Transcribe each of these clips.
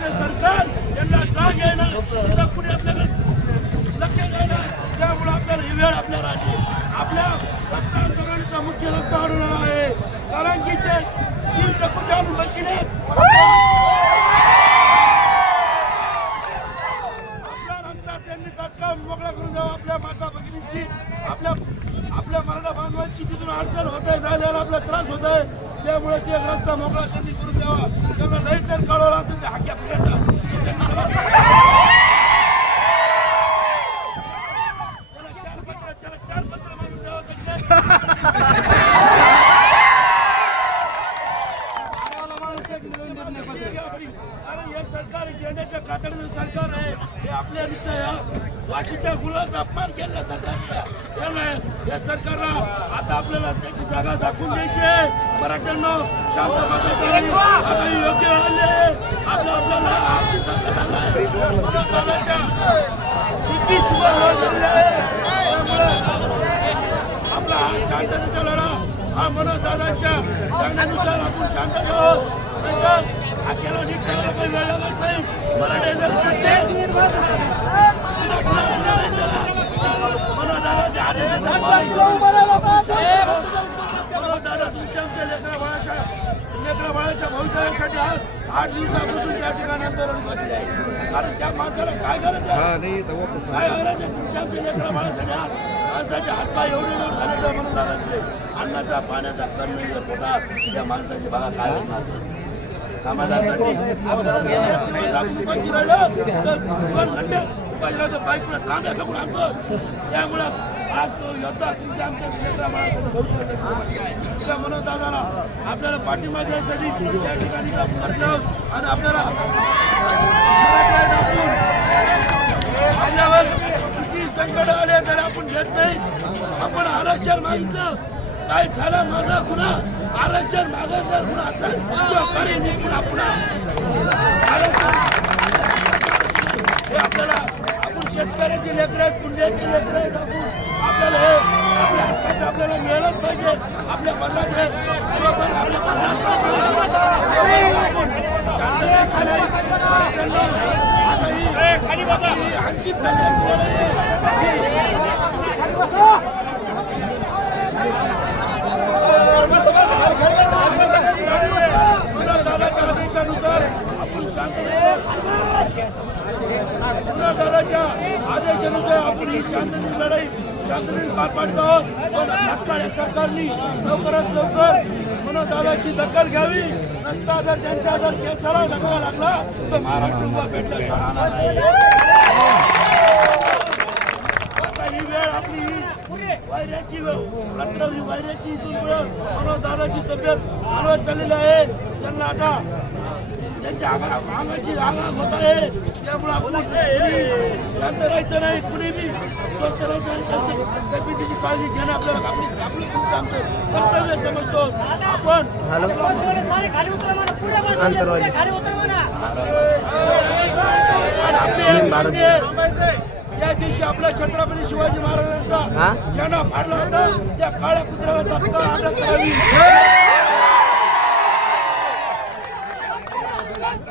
मोदीचं सरकार यांना जाग येणार इथं कुणी आपल्याला लक्ष देणार त्यामुळे आपल्याला ही वेळ आपल्याला आली आपल्या रस्ता आंदोलनाचा मुख्य रस्ता अडवणार आहे कारण की ते 3 टक्के आणून बसले आपला रस्ता त्यांनी तात्काळ मोकळा करून द्यावा आपल्या माता भगिनींची आपल्या मराठा बांधवांची तिथून अडचण होत आहे झालेला आपला त्रास होत आहे त्यामुळे ते एक रस्ता मोकळा त्यांनी करून द्यावा त्यांना नाही तर कळवला असेल त्या हाक्या फिरायचा चार पत्र मारून द्यावं कारण हे सरकार झेंड्याच्या कातडीचं सरकार आहे हे आपल्या वाशीच्या गुलाचा अपमान केला सरकारने या सरकारला आता आपल्याला त्याची जागा दाखवून द्यायची आहे मराठ्यांना शांत बसायचं आता योग्य आले आपल्याला आर्थिक ताकद आलाय आपला हा शांततेचा लढा हा मनोजदादांच्या सांगण्यानुसार आपण शांत आहोत आपल्याला नीट करायला काही वेळ लागत नाही मराठे जर मनोजदादाच्या आदेशाचा मनोजदादा तुमच्या आमच्या लेकरा बाळाच्या भवितव्यासाठी आज 8 दिवसापासून त्या ठिकाणी आंदोलन करले आहे कारण त्या माणसाला काय गरज आहे काय गरज आहे तुमच्या आमच्या लेकरा बाळासाठी आज माणसाचे हातपाय एवढे झाले तर मनोजदादांचे अन्नाचा पाण्याचा कण नाही पोटात त्या माणसाची बघा काय होणार समाजासाठी बाईकला तांब्या फेकून आणतो त्यामुळं आज तो योद्धा तुमच्या आमच्या मनोजदादाला आपल्याला पाठिंबा द्यायसाठी त्या ठिकाणी म्हटलं आणि आपल्याला आपल्यावर किती संकट आले तर आपण घेत नाही आपण आरक्षण मागितलं काय झालं माझा गुन्हा आरक्षण मागायचा गुन्हा असेल तो करेन मी पुन्हा हे आपल्याला आपण शेतकऱ्याची लेकरं आहेत पुण्याची लेकरं आहेत आपल्याला हे आपल्या हक्काचं आपल्याला मिळालंच पाहिजे आपल्या पदाचे बरोबर आपल्या आदेशानुसार आपण दादाच्या आदेशानुसार आपण ही शांततेची लढाई शांततेने पार पाडतो आहोत पण तात्काळ सरकारने लवकरात लवकर मनोजदादाची दखल घ्यावी नसता जर त्यांच्या जर केसाला धक्का लागला तर महाराष्ट्र उभा भेटल्याशिवाय ही वेळ आपली वैऱ्याची रात्रवी वैऱ्याची इथून मनोजदादाची तब्येत चालवत चाललेली आहे त्यांना आता त्यांच्या अंगाची आगाग होत आहे त्यामुळे आपण शांत राहायचं नाही कुणी बी स्वच्छ राहायचं तब्येतीची काळजी घेणं आपल्याला आपली कर्तव्य समजतो आपण त्या दिवशी आपल्या छत्रपती शिवाजी महाराजांचा झेंडा फाडला होता त्या काळ्या कुत्र्याला तात्काळ अटक करावी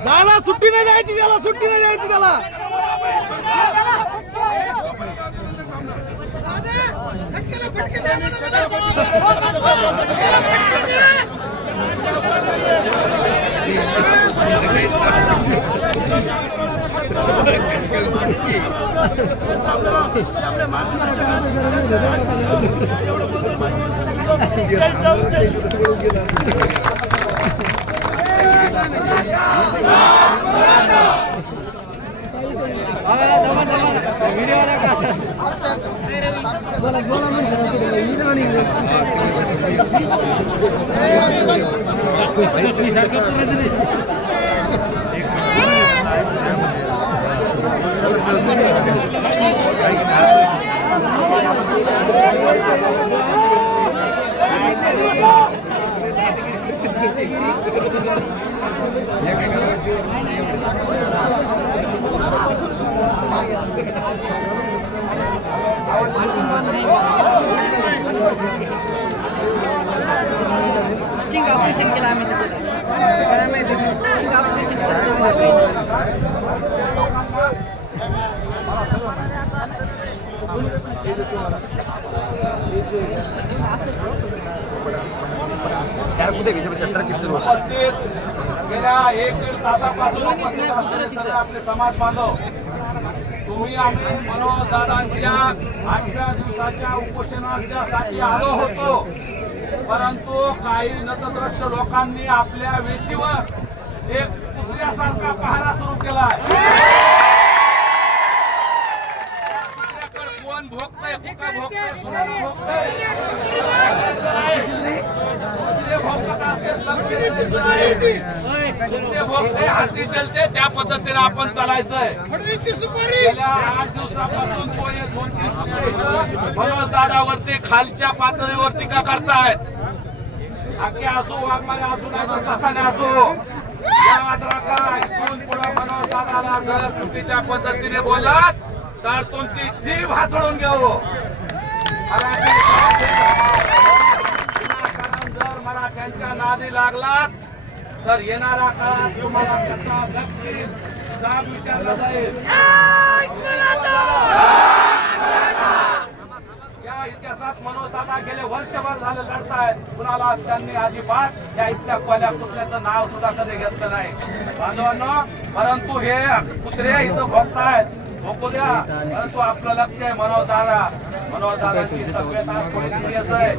त्याला सुट्टी नाही द्यायची त्याला स्टिंग ऑपरेशन केलं आम्ही त्याचं काय माहिती स्टिंग ऑपरेशन गेल्या 1-1.5 तासापासून उपस्थित असलेले सगळे आपले समाज बांधव, तुम्ही आम्ही मनोजदादांच्या 8व्या दिवसाच्या उपोषणासाठी आलो होतो, परंतु काही नतद्रष्ट लोकांनी आपल्या वेशीवर एक कुत्र्यासारखा पहारा सुरू केलाय. कोण भोगतय, कुठं भोगतय, कुणाला भोगतय, भोगते हाती चलते त्या पद्धतीने आपण चालायचंय. गेल्या 8 दिवसापासून कोणी 2-3 मनोजदादावरती खालच्या पातळीवर टीका करतायत. आखे असो, वाघमारे असो, नाही ससाने असो, याद राखा, इथून पुढे मनोजदादाला जर चुकीच्या पद्धतीने बोललात तर तुमची जीभ हातळून घेऊ. जर मराठ्यांच्या नादी लागलात तर येणारा काळात तुम्हाला त्याचा नक्कीच जाब विचारला जाईल. या इतिहासात मनोजदादा गेले वर्षभर झाले लढतायत, कुणाला त्यांनी अजिबात या इथल्या कोल्या कुत्र्याचं नाव सुद्धा कधी घेतलं नाही बांधवांनो. परंतु हे कुत्रे इथं भोगतायत, भोगू द्या, परंतु आपलं लक्ष आहे मनोजदादाची तब्येत आज थोडी सिरियस आहे.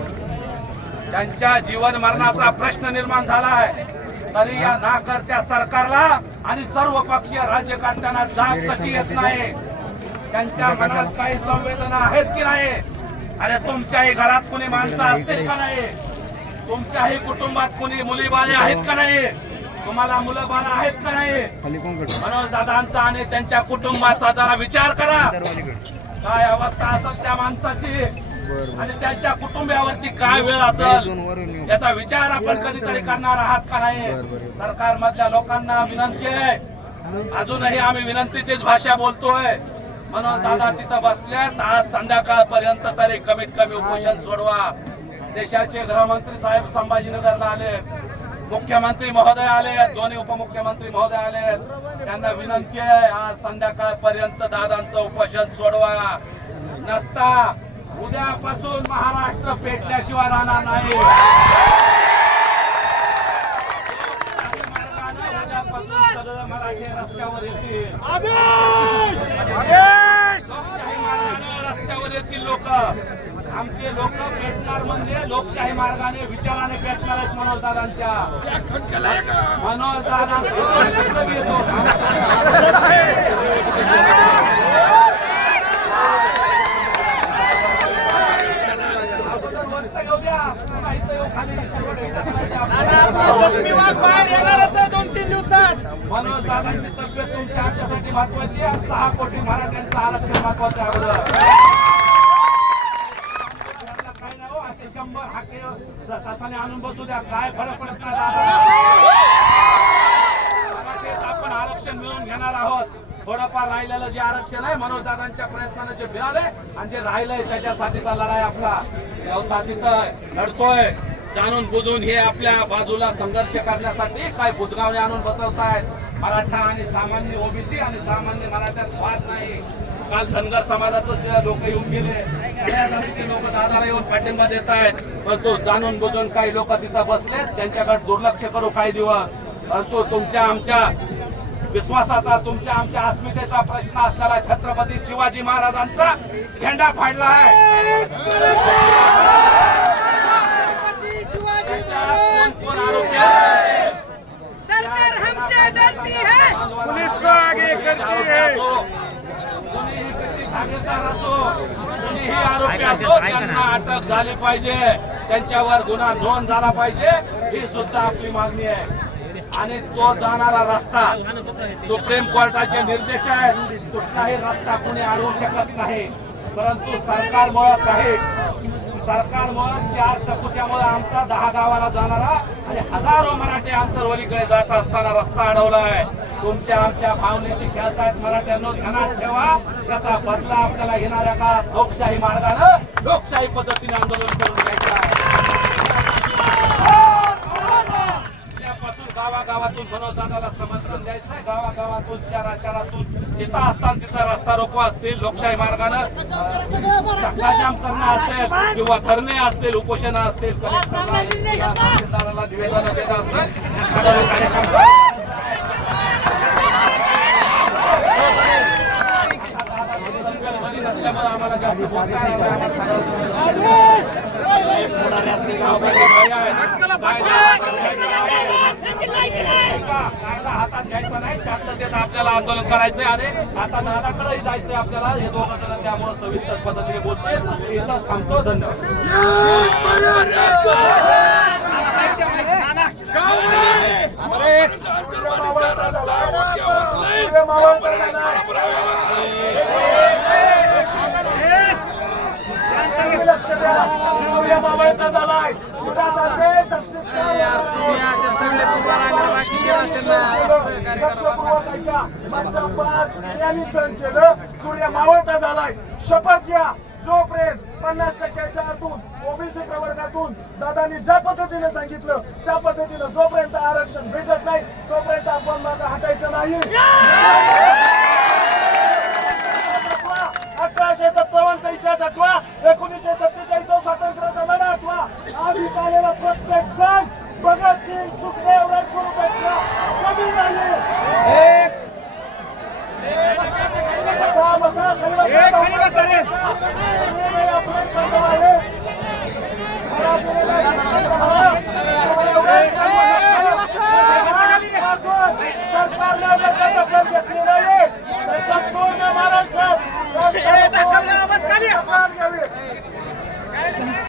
त्यांच्या जीवन मरणाचा प्रश्न निर्माण झाला आहे, तरी या नाकर्त्या सरकारला आणि सर्व पक्षीय राज्यकर्त्यांना जाग कशी येत नाही. त्यांच्या मनात काही संवेदना आहेत की नाही? अरे तुमच्याही घरात कुणी माणसं असतील का नाही? तुमच्याही कुटुंबात कुणी मुली बाळे आहेत का नाही? तुम्हाला मुलं बाळ आहेत का नाही? मनोजदादांचा आणि त्यांच्या कुटुंबाचा जरा विचार करा. काय अवस्था असेल त्या माणसाची आणि त्यांच्या कुटुंबावरती काय वेळ असेल याचा विचार आपण कधीतरी करणार आहात का नाही? सरकार मधल्या लोकांना विनंती आहे, अजूनही आम्ही विनंतीचीच भाषा बोलतोय. मनोजदादा तिथं बसल्यात, आज संध्याकाळपर्यंत तरी कमीत कमी उपोषण सोडवा. देशाचे गृहमंत्री साहेब संभाजीनगरला आले, मुख्यमंत्री महोदय आले, दोन्ही उपमुख्यमंत्री महोदय आले. त्यांना विनंती आहे, आज संध्याकाळपर्यंत दादांचं उपोषण सोडवा. नसता उद्यापासून महाराष्ट्र पेटल्याशिवाय राहणार नाही. उद्यापासून सगळं मराठी रस्त्यावर येतील, रस्त्यावर येतील लोक. आमचे लोक पेटणार म्हणजे लोकशाही मार्गाने, विचाराने पेटणार आहेत. मनोजदादांच्या मनोजदादांची तब्येत तुमच्या आमच्यासाठी महत्वाची आहे. 6 कोटी मराठ्यांचं आरक्षण महत्वाचं आहे. काही नाही हो, असे 100 हाके शासनाने आणून बसू द्या, काय फरक पडत नाही. आपण आरक्षण मिळवून घेणार आहोत. थोडंफार राहिलेलं जे आरक्षण आहे मनोजदादांच्या प्रयत्नाने जे मिळाले आणि जे राहिलंय त्याच्यासाठीचा लढाई आपला तिथं लढतोय. जाणून बुजून हे आपल्या बाजूला संघर्ष करण्यासाठी काय बुजगावणे आणून बसवतायत. मराठा आणि सामान्य ओबीसी आणि सामान्य मराठ्यात वाद नाही. काल धनगर समाजाचे लोक येऊन गेले, लोक दादाला येऊन पाठिंबा देत आहेत, परंतु जाणून बुजून काही लोक तिथं बसले, त्यांच्याकडे दुर्लक्ष करू काही दिवस. परंतु तुमच्या आमच्या विश्वासाचा, तुमच्या आमच्या अस्मितेचा प्रश्न असलेला छत्रपती शिवाजी महाराजांचा झेंडा फाडला आहे. कोण आरोपी आहे? सरकार हमसे डरती है, पुलिस को आगे करती है. कुणीही कशी भागीदार असो, कुणीही आरोपी असो, त्यांना अटक झाली पाहिजे, त्यांच्यावर गुन्हा नोंद झाला पाहिजे, ही सुद्धा आपली मागणी आहे. आणि तो जाणारा रस्ता सुप्रीम कोर्टाचे निर्देश आहेत, कुठलाही रस्ता कुणी अडवू शकत नाही. परंतु सरकारमुळे 4 टप्प्यामुळे आमचा 10 गावाला जाणारा आणि हजारो मराठी आंतरवलीकडे जात असताना रस्ता अडवलाय. तुमच्या आमच्या भावनेशी खेळतायत मराठ्यांनो, ध्यानात ठेवा. त्याचा बदला आपल्याला येणाऱ्या काळात लोकशाही मार्गानं, लोकशाही पद्धतीने आंदोलन करून घ्यायचं आहे. त्यापासून गावागावातून मनोजदादाला समर्थन द्यायचं, गावागावातून शहरातून जिथं असतात तिथं रस्ता रोको असतील, लोकशाही मार्गानं चक्काजाम करणं असेल किंवा धरणे असतील, उपोषण असतील, कलेक्टरला निवेदन देणं असतील, कार्यक्रम हातात घ्यायचं नाही, शांततेत आपल्याला आंदोलन करायचंय आणि आता दादाकडेही जायचंय आपल्याला. हे दोघं जण त्यामुळे सविस्तर पद्धतीने बोलतील. इथंच थांबतो. सूर्य मावळता झालाय. शपथ घ्या, जोपर्यंत 50% आतून ओबीसी प्रवर्गातून दादांनी ज्या पद्धतीने सांगितलं त्या पद्धतीनं जोपर्यंत आरक्षण भेटत नाही तोपर्यंत आपण मात्र हटायचं नाही. 1857चा इतिहास आठवा, 1947चा स्वातंत्र्याचा लढा आठवा. आज इथं आलेला प्रत्येक जण भगतसिंग, सुखदेव